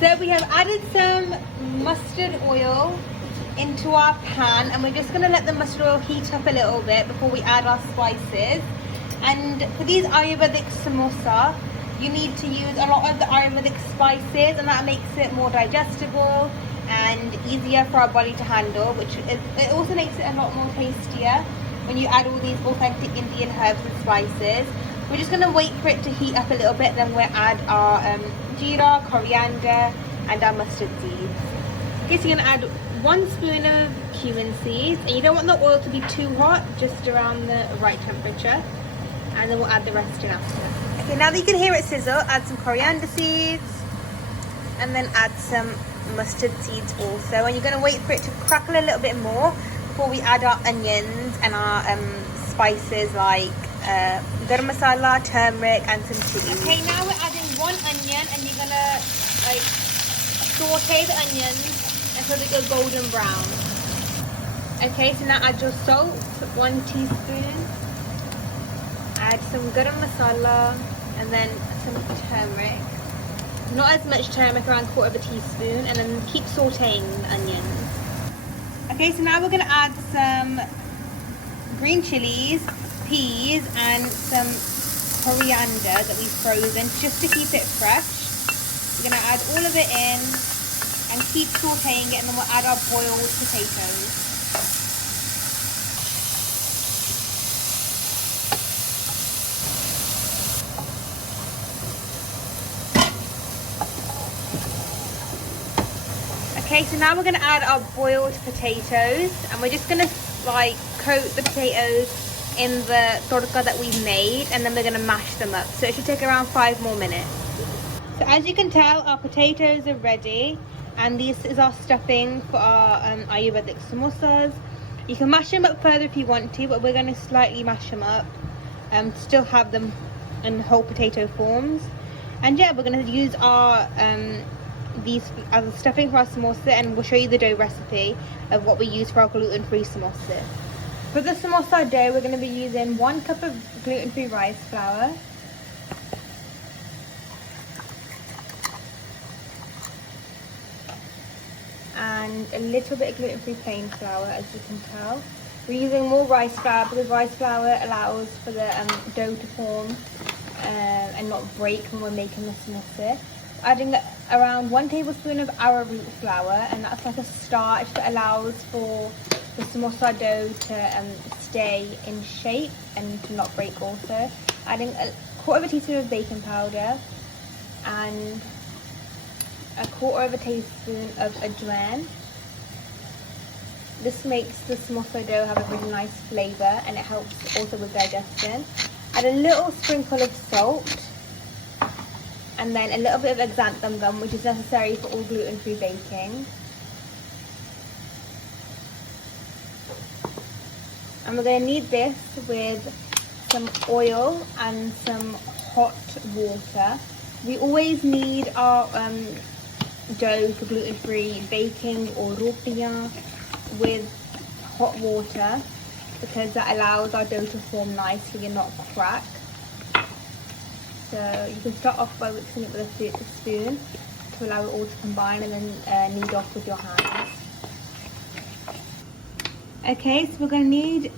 So we have added some mustard oil into our pan, and we're just going to let the mustard oil heat up a little bit before we add our spices. And for these ayurvedic samosa, you need to use a lot of the ayurvedic spices, and that makes it more digestible and easier for our body to handle, it also makes it a lot more tastier when you add all these authentic Indian herbs and spices. We're just going to wait for it to heat up a little bit, then we'll add our jeera, coriander and our mustard seeds. Okay, so you're going to add 1 spoon of cumin seeds, and you don't want the oil to be too hot, just around the right temperature, and then we'll add the rest in after. Okay, now that you can hear it sizzle, add some coriander seeds and then add some mustard seeds also, and you're going to wait for it to crackle a little bit more before we add our onions and our spices like garam masala, turmeric and some chili. Okay, now we're adding 1 onion, and you're going to saute the onions until they go golden brown. Okay, so now add your salt, 1 teaspoon. Add some garam masala and then some turmeric. Not as much turmeric, around 1/4 teaspoon, and then keep sauteing the onions. Okay, so now we're going to add some green chilies, peas and some coriander that we've frozen just to keep it fresh. We're going to add all of it in and keep sauteing it, and then we'll add our boiled potatoes. Okay, so now we're going to add our boiled potatoes, and we're just going to like coat the potatoes in the tadka that we've made, and then we're going to mash them up. So it should take around 5 more minutes. So as you can tell, our potatoes are ready, and this is our stuffing for our ayurvedic samosas. You can mash them up further if you want to, but we're going to slightly mash them up to still have them in whole potato forms. And yeah, we're going to use our these as a stuffing for our samosa, and we'll show you the dough recipe of what we use for our gluten-free samosa. For the samosa dough, we're going to be using 1 cup of gluten-free rice flour, and a little bit of gluten-free plain flour. As you can tell, we're using more rice flour because rice flour allows for the dough to form and not break when we're making the samosa. Adding around 1 tablespoon of arrowroot flour, and that's like a starch that allows for the samosa dough to stay in shape and to not break also. Adding a 1/4 teaspoon of baking powder and a 1/4 teaspoon of ajwain. This makes the samosa dough have a really nice flavour, and it helps also with digestion. Add a little sprinkle of salt, and then a little bit of xanthan gum, which is necessary for all gluten-free baking. And we're going to knead this with some oil and some hot water. We always knead our dough for gluten-free baking or rotiyan with hot water, because that allows our dough to form nicely and not crack. So you can start off by mixing it with a spoon to allow it all to combine, and then knead off with your hands. Okay, so we're going to knead,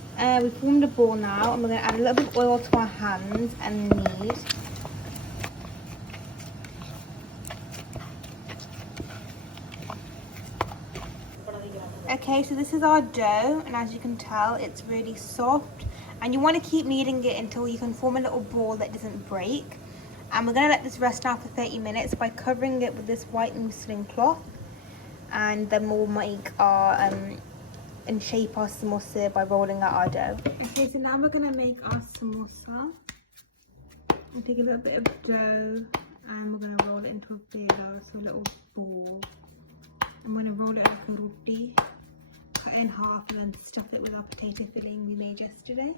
we formed a ball now, and we're going to add a little bit of oil to our hands and knead. Okay, so this is our dough, and as you can tell, it's really soft, and you want to keep kneading it until you can form a little ball that doesn't break. And we're going to let this rest now for 30 minutes by covering it with this white muslin cloth, and then we'll make our and shape our samosa by rolling out our dough. Okay, so now we're going to make our samosa. We'll take a little bit of dough and we're going to roll it into a bigger, so a little ball. I'm going to roll it like a roti, cut it in half, and then stuff it with our potato filling we made yesterday.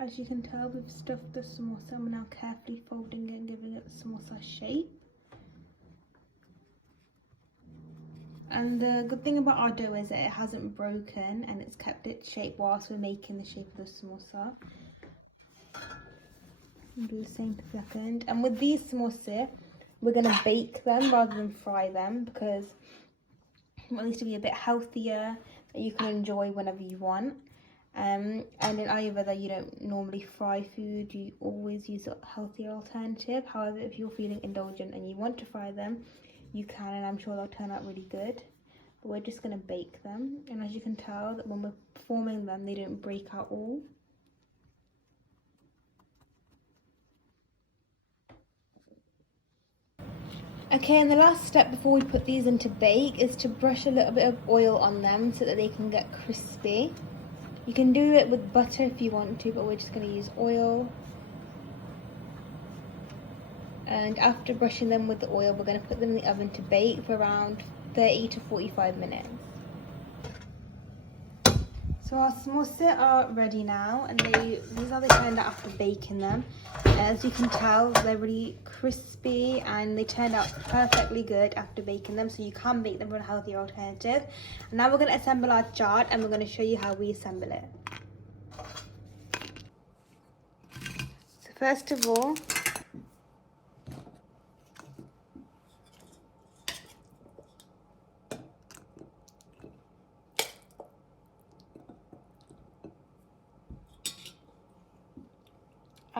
As you can tell, we've stuffed the samosa. I'm now carefully folding it and giving it the samosa shape. And the good thing about our dough is that it hasn't broken and it's kept its shape whilst we're making the shape of the samosa. I'll do the same for the second. And with these samosa, we're going to bake them rather than fry them, because we want these to be a bit healthier, that you can enjoy whenever you want. And in Ayurveda, you don't normally fry food, you always use a healthier alternative. However, if you're feeling indulgent and you want to fry them, you can, and I'm sure they'll turn out really good. But we're just going to bake them, and as you can tell, that when we're forming them, they don't break out all. Okay, and the last step before we put these into bake is to brush a little bit of oil on them so that they can get crispy. You can do it with butter if you want to, but we're just going to use oil. And after brushing them with the oil, we're going to put them in the oven to bake for around 30 to 45 minutes. So our samosa are ready now, and these are the kind that after baking them. As you can tell, they're really crispy and they turned out perfectly good after baking them, so you can bake them for a healthier alternative. And now we're going to assemble our chaat, and we're going to show you how we assemble it. So first of all,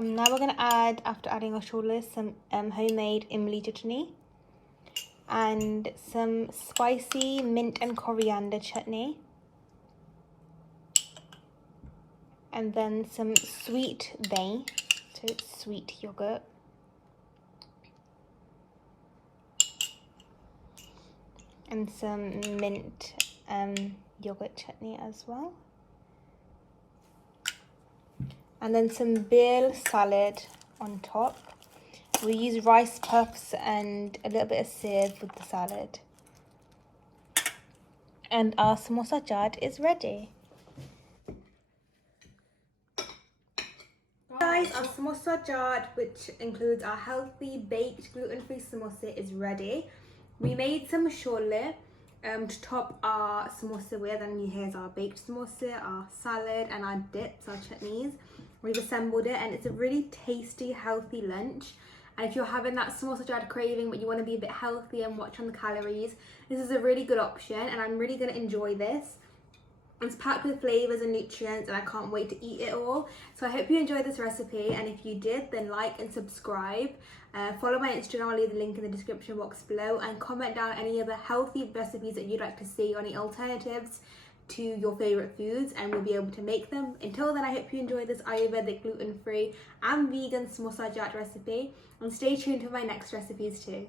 now we're going to add, after adding our shortlist, some homemade imli chutney and some spicy mint and coriander chutney, and then some sweet dahi, so it's sweet yogurt, and some mint yogurt chutney as well. And then some bale salad on top. We use rice puffs and a little bit of seared with the salad. And our samosa chaat is ready. Guys, our samosa chaat, which includes our healthy baked gluten-free samosa, is ready. We made some chole to top our samosa with, and here's our baked samosa, our salad, and our dips, our chutneys. We've assembled it, and it's a really tasty, healthy lunch. And if you're having that samosa chaat craving but you want to be a bit healthy and watch on the calories, this is a really good option, and I'm really going to enjoy this. It's packed with flavours and nutrients, and I can't wait to eat it all. So I hope you enjoyed this recipe, and if you did, then like and subscribe. Follow my Instagram, I'll leave the link in the description box below, and comment down any other healthy recipes that you'd like to see, or any alternatives to your favourite foods, and we'll be able to make them. Until then, I hope you enjoyed this Ayurvedic gluten-free and vegan samosa chaat recipe, and stay tuned for my next recipes too.